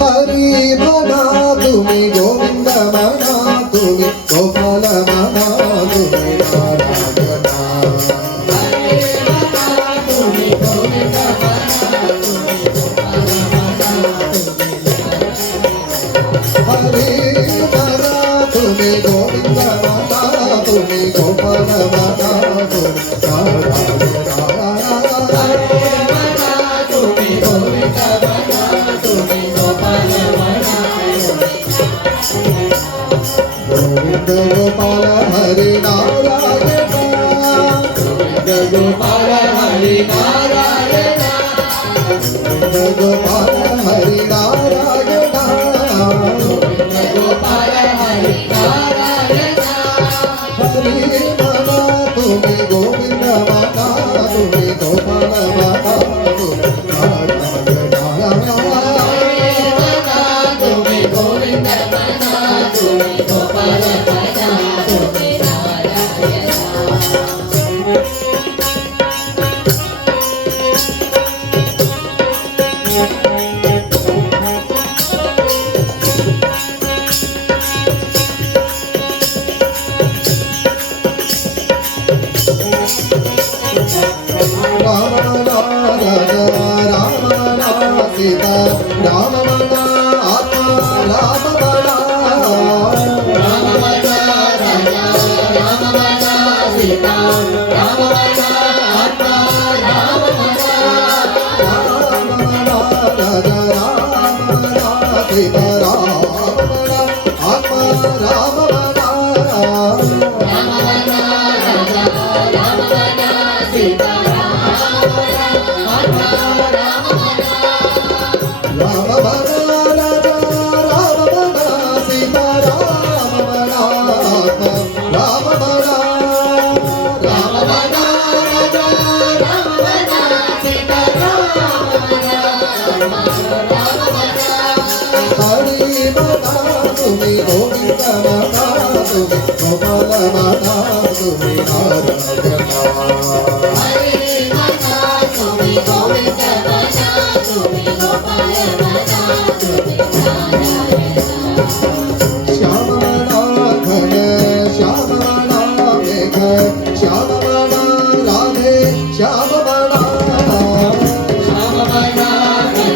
हरी म्हणा तुम्ही गोविंद म्हणा तुम्ही गोपाल म्हणा तुम्ही नारायण हरी म्हणा तुम्ही गोविंद म्हणा तुम्ही गोपाल म्हणा तुम्ही नारायण गोविंद गोपाल हरि नारायण गोविंद गोपाल हरि नारायण गोविंद गोपाल हरि नारायण गोविंद गोपाल हरि नारायण हरि मना तुम्ही गोविंद मना तुम्ही गोपाल मना तुम्ही सीता राम मना आत्मा राम मना राम मना राजा राम मना सीता राम मना आत्मा राम मना राम मना राजा राम मना सीता राम मना आत्मा राम मना राम मना राजा राम मना सीता राम मना आत्मा राम मना राम मना राजा राम मना सीता राम मना राम मना राम मना राजा राम मना सीता राम मना हरि मना तुम्ही गोविंद मना तुम्ही गोपाल मना तुम्ही नारायण हरि मना तुम्ही गोविंद मना तुम्ही गोपाल श्याम मना घन श्याम मना मेघ श्याम मना राधे श्याम मना श्याम मना घन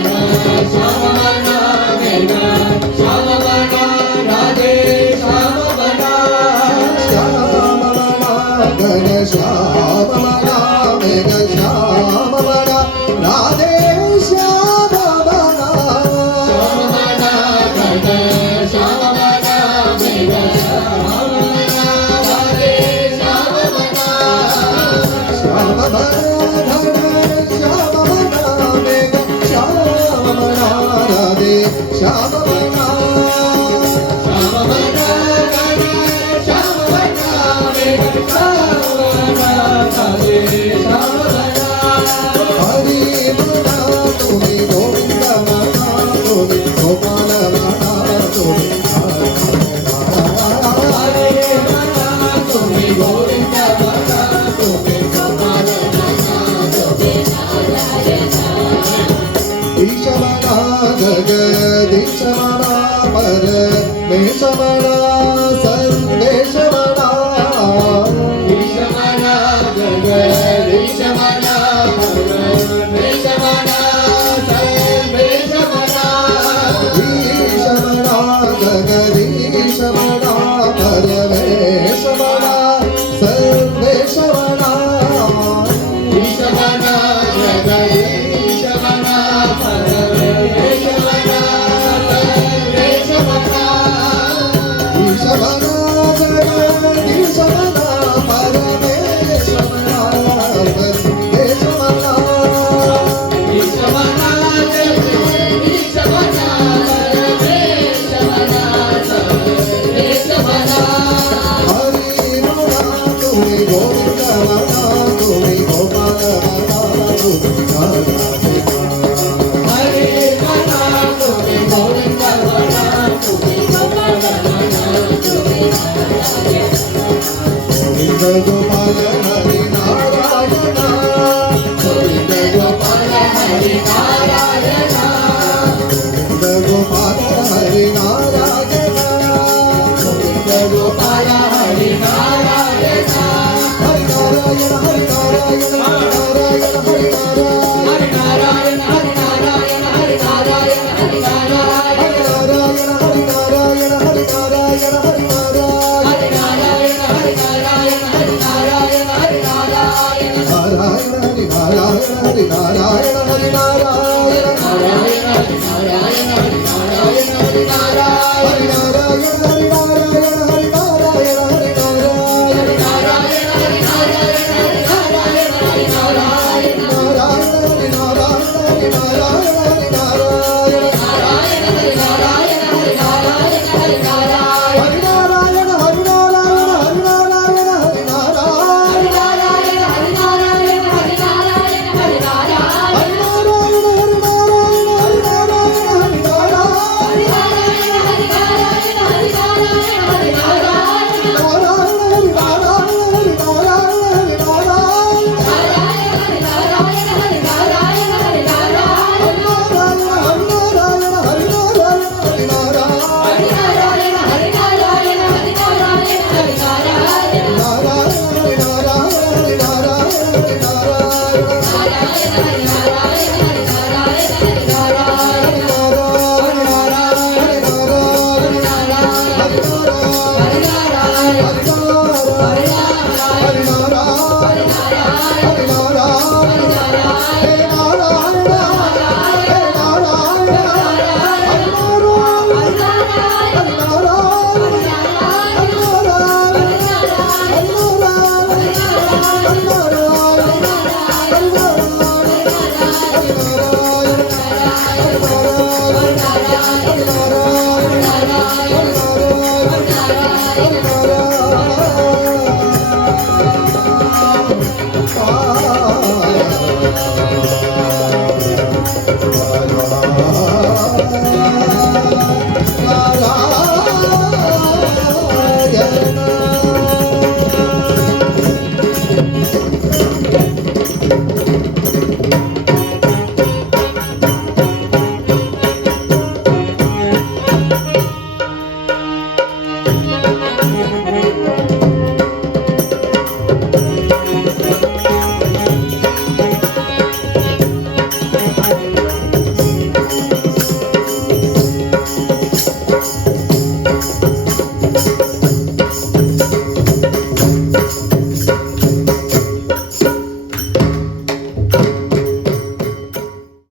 श्याम मना मेघ श्याम मना राधे श्याम मना श्याम मना घन श्याम मना मेघ श्याम मना राधे श्याम श्याम मना श्याम मना श्याम मना श्याम मना राधे श्याम मना हरि मना तुम्ही गोविंद मना तुम्ही गोपाल मना तुम्ही हरि मना तुम्ही गोविंद मना तुम्ही गोपाल मना तुम्ही ईश मना जगदीश मना परमेश मना सर्वेश मना ईश मना जगदीश मना परमेश मना सर्वेश मना ईश मना जगदीश मना परमेश मना सर्वेश मना ईश मना जगदीश मना परमेश मना सर्वेश मना ईश मना हरि नारायण गोविंद गोपाल हरि नारायण गोविंद गोपाल हरि नारायण हरि नारायण हरि नारायण हरि नारायण हरि नारायण हरि नारायण हरि नारायण हरि नारायण हरि नारायण हरि नारायण हरि नारायण हरि नारायण हरि नारायण हरि नारायण हरि नारायण हरि नारायण नारायण हरि नारायण हरि नारायण नारायण हरि नारायण हरि नारायण हरि नारायण